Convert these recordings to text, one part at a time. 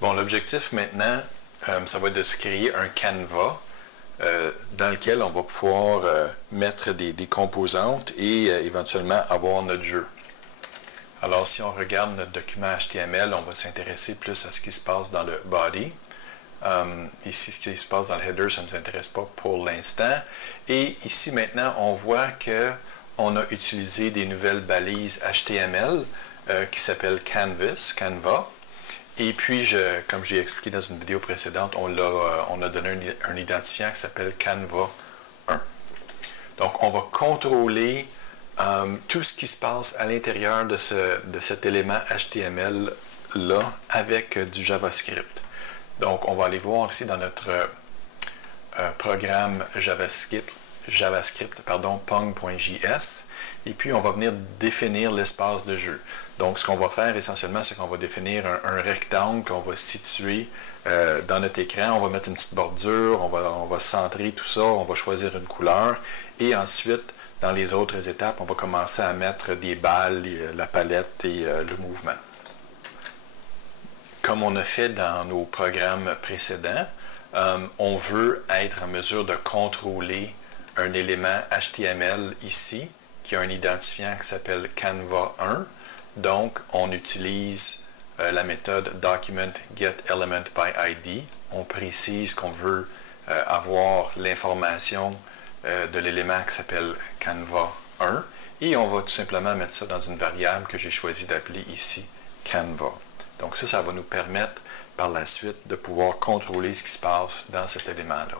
Bon, l'objectif maintenant, ça va être de se créer un canevas dans lequel on va pouvoir mettre des composantes et éventuellement avoir notre jeu. Alors, si on regarde notre document HTML, on va s'intéresser plus à ce qui se passe dans le body. Ici, ce qui se passe dans le header, ça ne nous intéresse pas pour l'instant. Et ici, maintenant, on voit qu'on a utilisé des nouvelles balises HTML qui s'appellent Canva. Et puis, comme j'ai expliqué dans une vidéo précédente, on a donné un identifiant qui s'appelle Canva 1. Donc, on va contrôler tout ce qui se passe à l'intérieur de cet élément HTML-là avec du JavaScript. Donc, on va aller voir ici dans notre programme JavaScript, pong.js, et puis on va venir définir l'espace de jeu. Donc, ce qu'on va faire essentiellement, c'est qu'on va définir un rectangle qu'on va situer dans notre écran. On va mettre une petite bordure, on va centrer tout ça, on va choisir une couleur, et ensuite, dans les autres étapes, on va commencer à mettre des balles, la palette et le mouvement. Comme on a fait dans nos programmes précédents, on veut être en mesure de contrôler un élément HTML ici, qui a un identifiant qui s'appelle Canva 1. Donc, on utilise la méthode document_getElementById. On précise qu'on veut avoir l'information de l'élément qui s'appelle Canva 1. Et on va tout simplement mettre ça dans une variable que j'ai choisi d'appeler ici Canva. Donc ça va nous permettre par la suite de pouvoir contrôler ce qui se passe dans cet élément-là.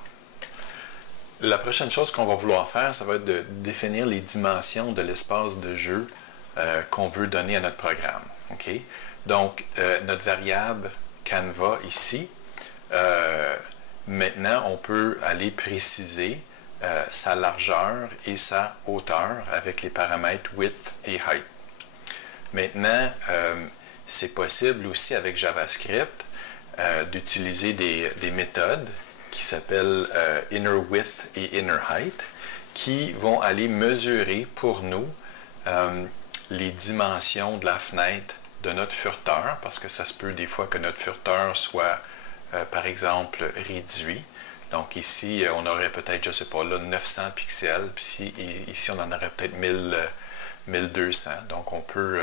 La prochaine chose qu'on va vouloir faire, ça va être de définir les dimensions de l'espace de jeu qu'on veut donner à notre programme. Okay? Donc, notre variable Canva ici, maintenant, on peut aller préciser sa largeur et sa hauteur avec les paramètres width et height. Maintenant, c'est possible aussi avec JavaScript d'utiliser des méthodes qui s'appellent innerWidth et innerHeight qui vont aller mesurer pour nous les dimensions de la fenêtre de notre furteur, parce que ça se peut des fois que notre furteur soit, par exemple, réduit. Donc ici, on aurait peut-être, je ne sais pas, là, 900 pixels, puis ici, on en aurait peut-être 1200. Donc on peut...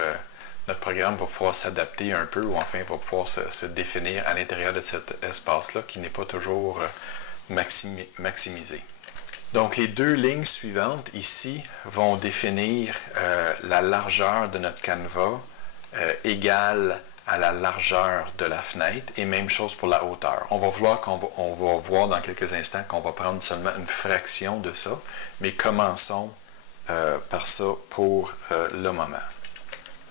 notre programme va pouvoir s'adapter un peu, ou enfin va pouvoir se définir à l'intérieur de cet espace-là qui n'est pas toujours maximisé. Donc les deux lignes suivantes ici vont définir la largeur de notre canevas égale à la largeur de la fenêtre, et même chose pour la hauteur. On va voir dans quelques instants qu'on va prendre seulement une fraction de ça, mais commençons par ça pour le moment.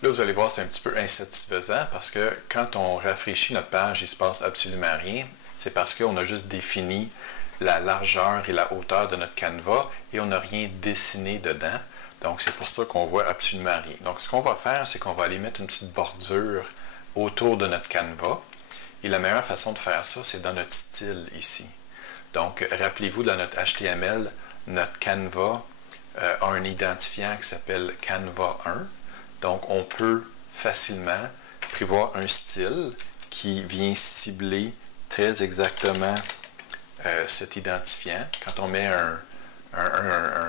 Là, vous allez voir, c'est un petit peu insatisfaisant parce que quand on rafraîchit notre page, il ne se passe absolument rien. C'est parce qu'on a juste défini la largeur et la hauteur de notre canevas et on n'a rien dessiné dedans. Donc, c'est pour ça qu'on voit absolument rien. Donc, ce qu'on va faire, c'est qu'on va aller mettre une petite bordure autour de notre canevas. Et la meilleure façon de faire ça, c'est dans notre style ici. Donc, rappelez-vous, dans notre HTML, notre canevas a un identifiant qui s'appelle Canva 1. Donc, on peut facilement prévoir un style qui vient cibler très exactement cet identifiant. Quand on met un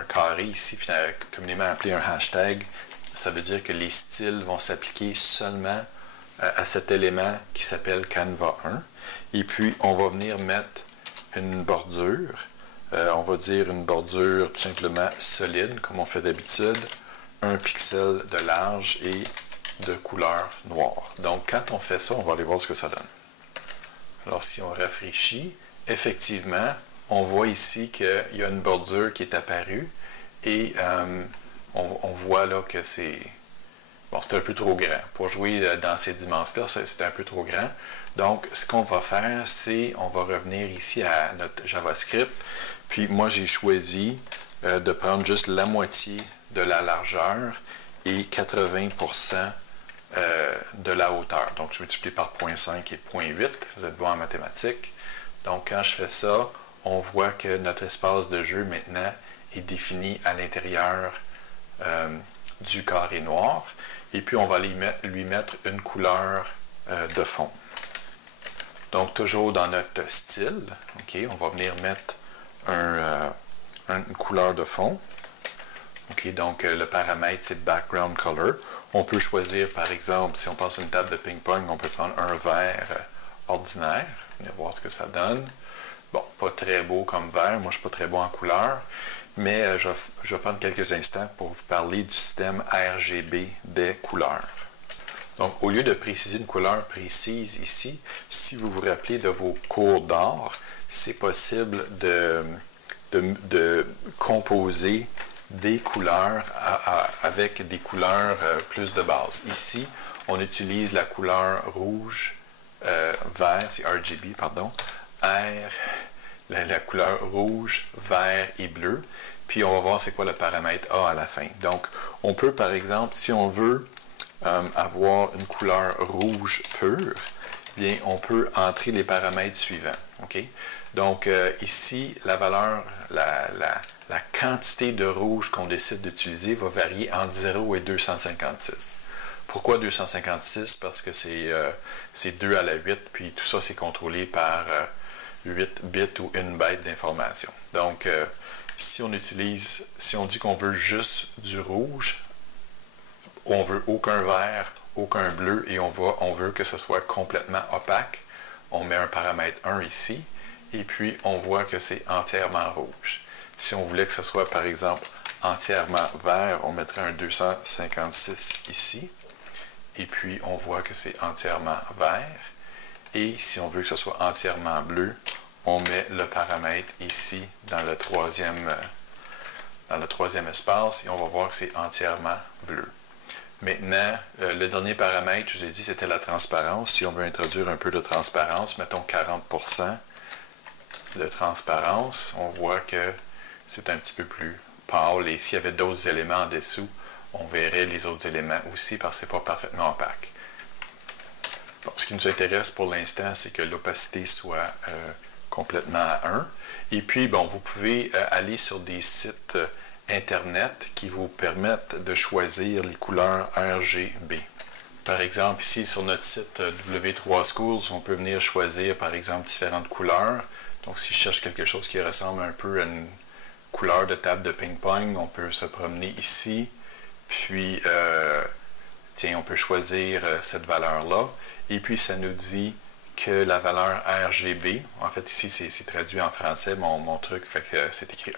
carré ici, communément appelé un hashtag, ça veut dire que les styles vont s'appliquer seulement à cet élément qui s'appelle Canva 1. Et puis, on va venir mettre une bordure. On va dire une bordure tout simplement solide, comme on fait d'habitude. 1 pixel de large et de couleur noire. Donc, quand on fait ça, on va aller voir ce que ça donne. Alors, si on rafraîchit, effectivement, on voit ici qu'il y a une bordure qui est apparue et on voit là que c'est un peu trop grand. Pour jouer dans ces dimensions-là, c'est un peu trop grand. Donc, ce qu'on va faire, c'est on va revenir ici à notre JavaScript. Puis, moi, j'ai choisi de prendre juste la moitié de la largeur et 80% de la hauteur. Donc, je multiplie par 0.5 et 0.8. Vous êtes bon en mathématiques. Donc, quand je fais ça, on voit que notre espace de jeu, maintenant, est défini à l'intérieur du carré noir. Et puis, on va lui mettre une couleur de fond. Donc, toujours dans notre style, OK, on va venir mettre une couleur de fond. OK, donc le paramètre, c'est Background Color. On peut choisir, par exemple, si on passe une table de ping-pong, on peut prendre un vert ordinaire. On va voir ce que ça donne. Bon, pas très beau comme vert. Moi, je ne suis pas très bon en couleur. Mais je vais prendre quelques instants pour vous parler du système RGB des couleurs. Donc, au lieu de préciser une couleur précise ici, si vous vous rappelez de vos cours d'art, c'est possible de composer des couleurs avec des couleurs plus de base. Ici, on utilise la couleur rouge, vert, c'est RGB, pardon, la couleur rouge, vert et bleu. Puis on va voir c'est quoi le paramètre A à la fin. Donc, on peut par exemple, si on veut avoir une couleur rouge pure, bien, on peut entrer les paramètres suivants. Okay? Donc, ici, la valeur, la quantité de rouge qu'on décide d'utiliser va varier entre 0 et 256. Pourquoi 256? Parce que c'est 2 à la 8, puis tout ça, c'est contrôlé par 8 bits ou une byte d'information. Donc, si on dit qu'on veut juste du rouge, on veut aucun vert, aucun bleu, et on veut que ce soit complètement opaque, on met un paramètre 1 ici, et puis on voit que c'est entièrement rouge. Si on voulait que ce soit, par exemple, entièrement vert, on mettrait un 256 ici, et puis on voit que c'est entièrement vert. Et si on veut que ce soit entièrement bleu, on met le paramètre ici dans le troisième espace, et on va voir que c'est entièrement bleu. Maintenant, le dernier paramètre, je vous ai dit, c'était la transparence. Si on veut introduire un peu de transparence, mettons 40% de transparence, on voit que c'est un petit peu plus pâle. Et s'il y avait d'autres éléments en dessous, on verrait les autres éléments aussi parce que ce n'est pas parfaitement opaque. Bon, ce qui nous intéresse pour l'instant, c'est que l'opacité soit complètement à 1. Et puis, bon, vous pouvez aller sur des sites Internet qui vous permettent de choisir les couleurs RGB. Par exemple, ici sur notre site W3Schools, on peut venir choisir par exemple différentes couleurs. Donc si je cherche quelque chose qui ressemble un peu à une couleur de table de ping-pong, on peut se promener ici, puis tiens, on peut choisir cette valeur-là, et puis ça nous dit que la valeur RGB, en fait ici c'est traduit en français, mon truc, fait que c'est écrit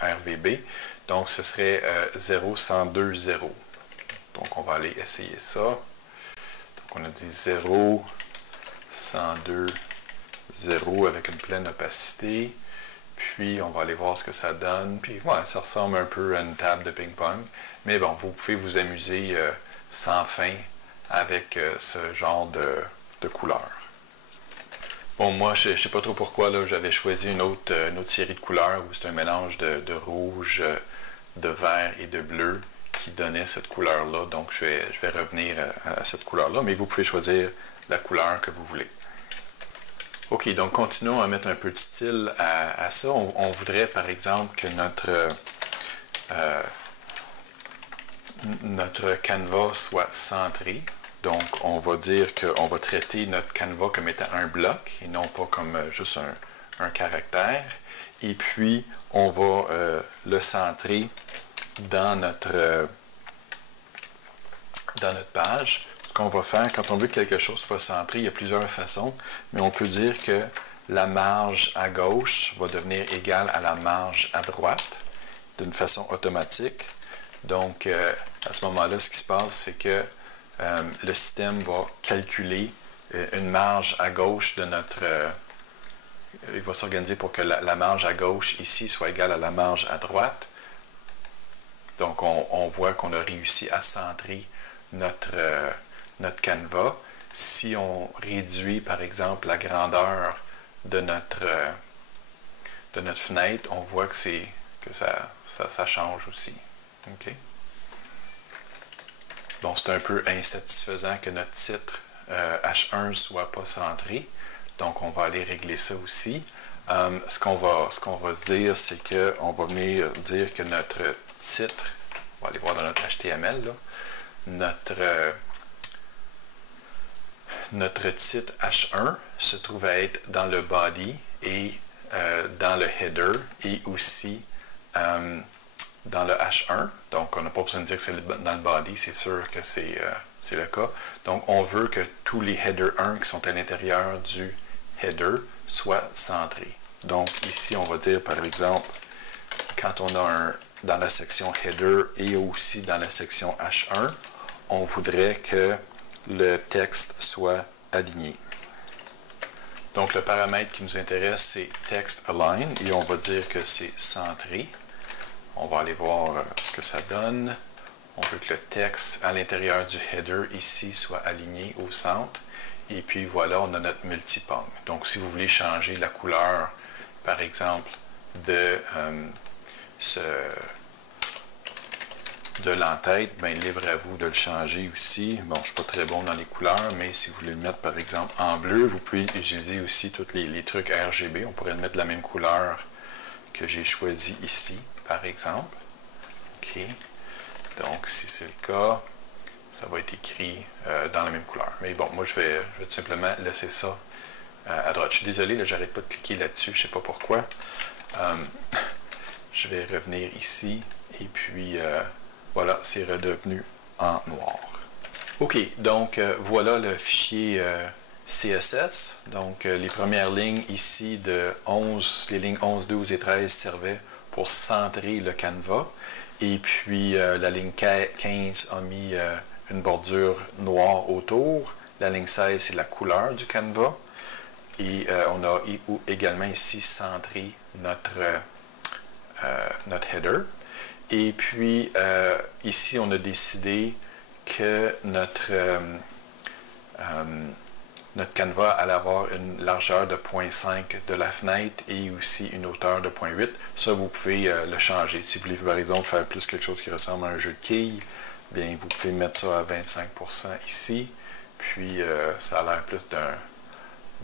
RVB, donc ce serait 0120. Donc on va aller essayer ça. Donc on a dit 0, 102, 0 avec une pleine opacité. Puis on va aller voir ce que ça donne. Puis ouais, ça ressemble un peu à une table de ping-pong. Mais bon, vous pouvez vous amuser sans fin avec ce genre de couleurs. Bon, moi, je ne sais pas trop pourquoi, là, j'avais choisi une autre série de couleurs où c'est un mélange de rouge, de vert et de bleu qui donnait cette couleur-là. Donc, je vais revenir à cette couleur-là, mais vous pouvez choisir la couleur que vous voulez. OK, donc continuons à mettre un peu de style à ça. On voudrait, par exemple, que notre canevas soit centré. Donc, on va dire qu'on va traiter notre canevas comme étant un bloc et non pas comme juste un caractère. Et puis, on va le centrer dans notre page. Ce qu'on va faire, quand on veut que quelque chose soit centré, il y a plusieurs façons, mais on peut dire que la marge à gauche va devenir égale à la marge à droite d'une façon automatique. Donc, à ce moment-là, ce qui se passe, c'est que le système va calculer une marge à gauche de notre... il va s'organiser pour que la marge à gauche ici soit égale à la marge à droite. Donc, on voit qu'on a réussi à centrer notre canevas. Si on réduit, par exemple, la grandeur de notre fenêtre, on voit que ça change aussi. Okay? Bon, c'est un peu insatisfaisant que notre titre H1 soit pas centré. Donc, on va aller régler ça aussi. Ce qu'on va se dire, c'est qu'on va venir dire que notre titre, on va aller voir dans notre HTML, là, notre titre H1 se trouve à être dans le body et dans le header et aussi dans le H1. Donc, on n'a pas besoin de dire que c'est dans le body, c'est sûr que c'est le cas. Donc, on veut que tous les header 1 qui sont à l'intérieur du header soient centrés. Donc, ici, on va dire, par exemple, quand on a dans la section header et aussi dans la section H1, on voudrait que le texte soit aligné. Donc, le paramètre qui nous intéresse, c'est text align et on va dire que c'est centré. On va aller voir ce que ça donne. On veut que le texte à l'intérieur du header ici soit aligné au centre. Et puis voilà, on a notre multipunct. Donc, si vous voulez changer la couleur, par exemple, de l'entête, bien, libre à vous de le changer aussi. Bon, je ne suis pas très bon dans les couleurs, mais si vous voulez le mettre, par exemple, en bleu, vous pouvez utiliser aussi tous les trucs RGB. On pourrait le mettre de la même couleur que j'ai choisi ici, par exemple. OK. Donc, si c'est le cas, ça va être écrit dans la même couleur. Mais bon, moi, je vais tout simplement laisser ça à droite. Je suis désolé, là, j'arrête pas de cliquer là-dessus, je ne sais pas pourquoi. Je vais revenir ici, et puis voilà, c'est redevenu en noir. OK, donc voilà le fichier CSS. Donc, les premières lignes ici de 11, les lignes 11, 12 et 13 servaient pour centrer le canevas. Et puis, la ligne 15 a mis une bordure noire autour. La ligne 16, c'est la couleur du canevas. Et on a également ici centré notre header. Et puis, ici, on a décidé que notre canevas allait avoir une largeur de 0.5 de la fenêtre et aussi une hauteur de 0.8. Ça, vous pouvez le changer. Si vous voulez, par exemple, faire plus quelque chose qui ressemble à un jeu de quilles, bien, vous pouvez mettre ça à 25% ici. Puis, ça a l'air plus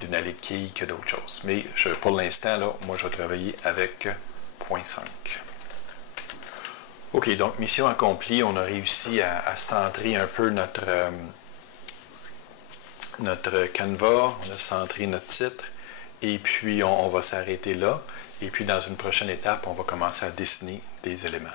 d'une allée de quilles que d'autres choses. Mais pour l'instant, là, moi, je vais travailler avec 0.5. OK, donc, mission accomplie. On a réussi à centrer un peu notre canevas, on a centré notre titre, et puis on va s'arrêter là. Et puis dans une prochaine étape, on va commencer à dessiner des éléments.